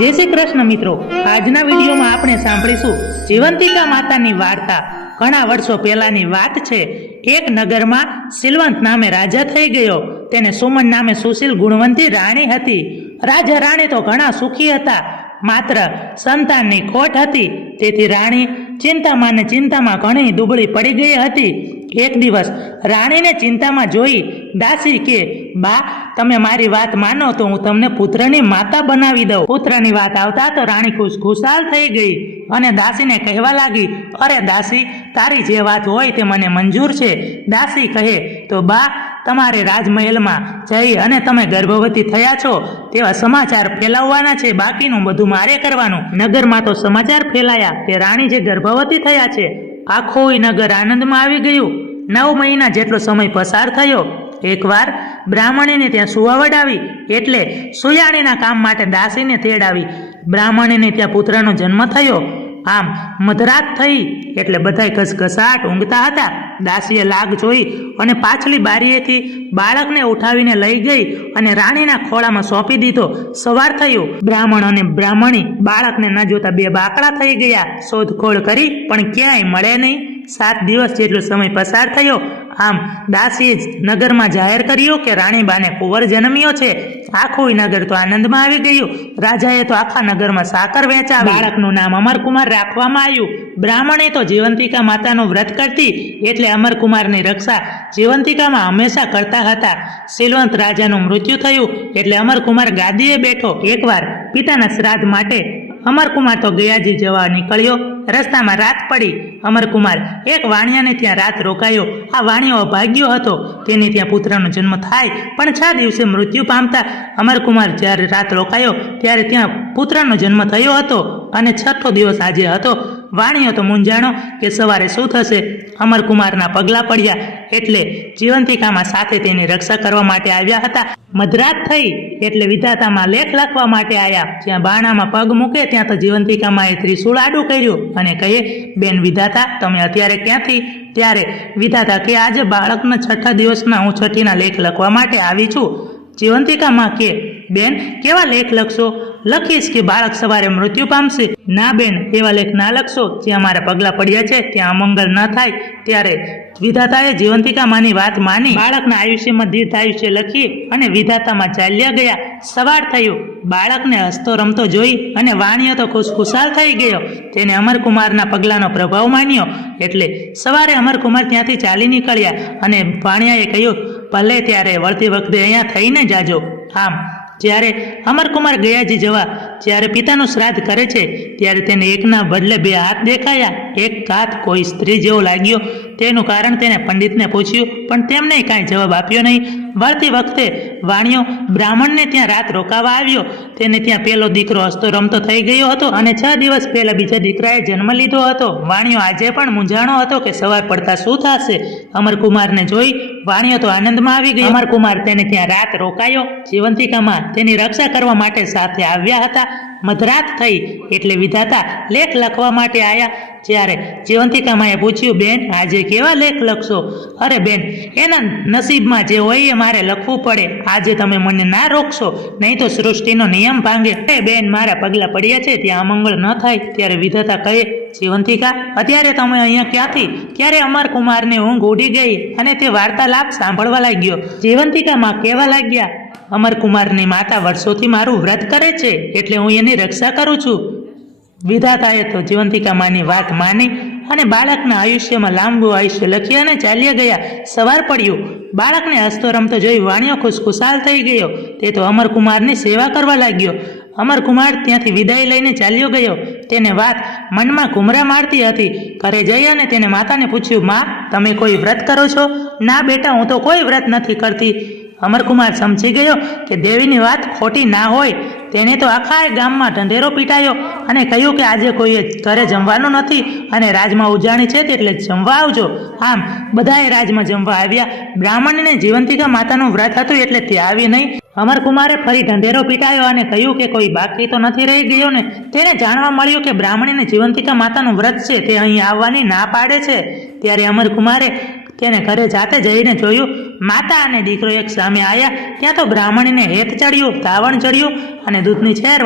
જય શ્રી કૃષ્ણ મિત્રો આજના વિડીયોમાં આપણે સાંભળીશું જીવંતિકા માતાની વાર્તા ઘણા વર્ષો પહેલાની વાત છે એક નગરમાં સિલવંત નામે રાજા થઈ ગયો તેને સુમન નામે સુશીલ ગુણવંતી રાણી હતી રાજા રાણી તો ઘણા સુખી હતા માત્ર સંતાનની ખોટ હતી તેથી રાણી ચિંતામાં ને ચિંતામાં ઘણી દુબળી પડી ગઈ હતી એક દિવસ રાણીને ચિંતામાં જોઈ દાસી કે બા તમે મારી વાત માનો તો હું તમને પુત્રની માતા બનાવી દઉં પુત્રની વાત આવતા તો રાણી ખુશ ખુશાલ થઈ ગઈ અને દાસીને કહેવા લાગી અરે દાસી તારી જે વાત હોય તે મને મંજૂર છે દાસી કહે તો બા તમારે રાજમહેલમાં જઈ અને તમે ગર્ભવતી થયા છો તેવા સમાચાર ફેલાવવાના છે બાકીનું બધું મારે કરવાનું નગરમાં તો સમાચાર ફેલાયા કે રાણી જે ગર્ભવતી થયા છે આખો નગર આનંદમાં આવી ગયું નવ મહિના જેટલો સમય પસાર થયો એકવાર બ્રાહ્મણીને ત્યાં સુવાવડ આવી એટલે સુયાણીના કામ માટે દાસીને તેડાવી બ્રાહ્મણીને ત્યાં પુત્રનો જન્મ થયો આમ મધરાત થઈ એટલે બધાય ઘસઘસાટ ઊંઘતા હતા દાસીએ લાગ જોઈ અને પાછલી બારીએથી બાળકને ઉઠાવીને લઈ ગઈ અને રાણીના ખોળામાં સોંપી દીધો સવાર થયું બ્રાહ્મણ અને બ્રાહ્મણી બાળકને ન જોતા બે બાકડા થઈ ગયા શોધખોળ કરી પણ ક્યાંય મળે નહીં સાત દિવસ જેટલો સમય પસાર થયો આમ દાસીએ જ નગરમાં જાહેર કર્યું કે રાણીબાને કુંવર જન્મ્યો છે આખું નગર તો આનંદમાં આવી ગયું રાજાએ તો આખા નગરમાં સાકર વેચાવી બાળકનું નામ અમરકુમાર રાખવામાં આવ્યું બ્રાહ્મણે તો જીવંતિકા માતાનું વ્રત કરતી એટલે અમરકુમારની રક્ષા જીવંતિકામાં હંમેશા કરતા હતા સિલવંત રાજાનું મૃત્યુ થયું એટલે અમરકુમાર ગાદીએ બેઠો એકવાર પિતાના શ્રાદ્ધ માટે અમરકુમાર તો ગયાજી જવા નીકળ્યો રસ્તામાં રાત પડી અમરકુમાર એક વાણિયાને ત્યાં રાત રોકાયો આ વાણિયો અભાગ્યો હતો તેને ત્યાં પુત્રનો જન્મ થાય પણ છ દિવસે મૃત્યુ પામતા અમરકુમાર જ્યારે રાત રોકાયો ત્યારે ત્યાં પુત્રનો જન્મ થયો હતો અને છઠ્ઠો દિવસ આજે હતો વાણ્યો તો મૂંઝાણો કે સવારે શું થશે અમરકુમારના પગલા પડ્યા એટલે જીવંતિકામાં સાથે તેની રક્ષા કરવા માટે આવ્યા હતા મધરાત થઈ એટલે વિધાતામાં લેખ લખવા માટે આવ્યા જ્યાં બાણામાં પગ મૂકે ત્યાં તો જીવંતિકામાં એ ત્રિશુળ આડું કર્યું અને કહે બેન વિધાતા તમે અત્યારે ક્યાંથી ત્યારે વિધાતા કે આજે બાળકના છઠ્ઠા દિવસના હું છઠ્ઠીના લેખ લખવા માટે આવી છું જીવંતિકામાં કે બેન કેવા લેખ લખશો લખીશ કે બાળક સવારે મૃત્યુ પામશે ના બેન એવા લેખ ના લખશો જ્યાં મારા પગલા પડ્યા છે ત્યાં અમંગલ ન થાય ત્યારે વિધાતાએ જીવંતિકા માની વાત માની બાળકના આયુષ્યમાં દીર્ઘ આયુષ્ય લખી અને વિધાતામાં ચાલ્યા ગયા સવાર થયું બાળકને હસતો રમતો જોઈ અને વાણિયો તો ખુશખુશાલ થઈ ગયો તેને અમરકુમારના પગલાનો પ્રભાવ માન્યો એટલે સવારે અમરકુમાર ત્યાંથી ચાલી નીકળ્યા અને વાણિયાએ કહ્યું ભલે ત્યારે વળતી વખતે અહીંયા થઈને જાજો આમ જ્યારે અમરકુમાર ગયાજી જવા જ્યારે પિતાનું શ્રાદ્ધ કરે છે ત્યારે તેને એકના બદલે બે હાથ દેખાયા એક હાથ કોઈ સ્ત્રી જેવો લાગ્યો તેનું કારણ તેને પંડિતને પૂછ્યું પણ તેમને કાંઈ જવાબ આપ્યો નહીં વળતી વખતે વાણિયો બ્રાહ્મણને ત્યાં રાત રોકાવા આવ્યો તેને ત્યાં પહેલો દીકરો હસતો રમતો થઈ ગયો હતો અને છ દિવસ પહેલાં બીજા દીકરાએ જન્મ લીધો હતો વાણિયો આજે પણ મૂંઝાણો હતો કે સવાર પડતા શું થશે અમરકુમારને જોઈ વાણિયો તો આનંદમાં આવી ગયો અમરકુમાર તેને ત્યાં રાત રોકાયો જીવંતિકામાં તેની રક્ષા કરવા માટે સાથે આવ્યા હતા મધરાત થઈ એટલે વિધાતા લેખ લખવા માટે આવ્યા જ્યારે જીવંતિકામાએ પૂછ્યું બેન આજે કેવા લેખ લખશો અરે બેન એના નસીબમાં જે હોય એ મારે લખવું પડે આજે તમે મને ના રોકશો નહીં તો સૃષ્ટિનો નિયમ ભાંગે એ બેન મારા પગલાં પડ્યા છે ત્યાં અમંગળ ન થાય ત્યારે વિધાતા કહે જીવંતિકા અત્યારે તમે અહીંયા ક્યાંથી ક્યારે અમર કુમારને ઊંઘ ઉડી ગઈ અને તે વાર્તાલાપ સાંભળવા લાગ્યો જીવંતિકામાં કહેવા લાગ્યા અમરકુમારની માતા વર્ષોથી મારું વ્રત કરે છે એટલે હું એની રક્ષા કરું છું વિધાતાએ તો જીવંતિકા માની વાત માની અને બાળકના આયુષ્યમાં લાંબુ આયુષ્ય લખી અને ચાલ્યા ગયા સવાર પડ્યું બાળકને હસતો રમતો જોઈ વાણિયો ખુશખુશાલ થઈ ગયો તે તો અમરકુમારની સેવા કરવા લાગ્યો અમરકુમાર ત્યાંથી વિદાય લઈને ચાલ્યો ગયો તેને વાત મનમાં ઘુમરા મારતી હતી ઘરે જઈ અને તેને માતાને પૂછ્યું માં તમે કોઈ વ્રત કરો છો ના બેટા હું તો કોઈ વ્રત નથી કરતી અમરકુમાર સમજી ગયો કે દેવીની વાત ખોટી ના હોય તેને તો આખા ગામમાં ઢંઢેરો પીટાયો અને કહ્યું કે આજે કોઈએ ઘરે જમવાનું નથી અને રાજમાં ઉજાણી છે એટલે જમવા આવજો આમ બધાએ રાજમાં જમવા આવ્યા બ્રાહ્મણને જીવંતિકા માતાનું વ્રત હતું એટલે તે આવી નહીં અમરકુમારે ફરી ઢંઢેરો પીટાયો અને કહ્યું કે કોઈ બાકી તો નથી રહી ગયો ને તેને જાણવા મળ્યું કે બ્રાહ્મણીને જીવંતિકા માતાનું વ્રત છે તે અહીં આવવાની ના પાડે છે ત્યારે અમરકુમારે તેને ઘરે જાતે જઈને જોયું માતા અને દીકરો એક સામે આવ્યા ત્યાં તો બ્રાહ્મણીને હેત ચડ્યું ધાવણ ચડ્યું અને દૂધની છેર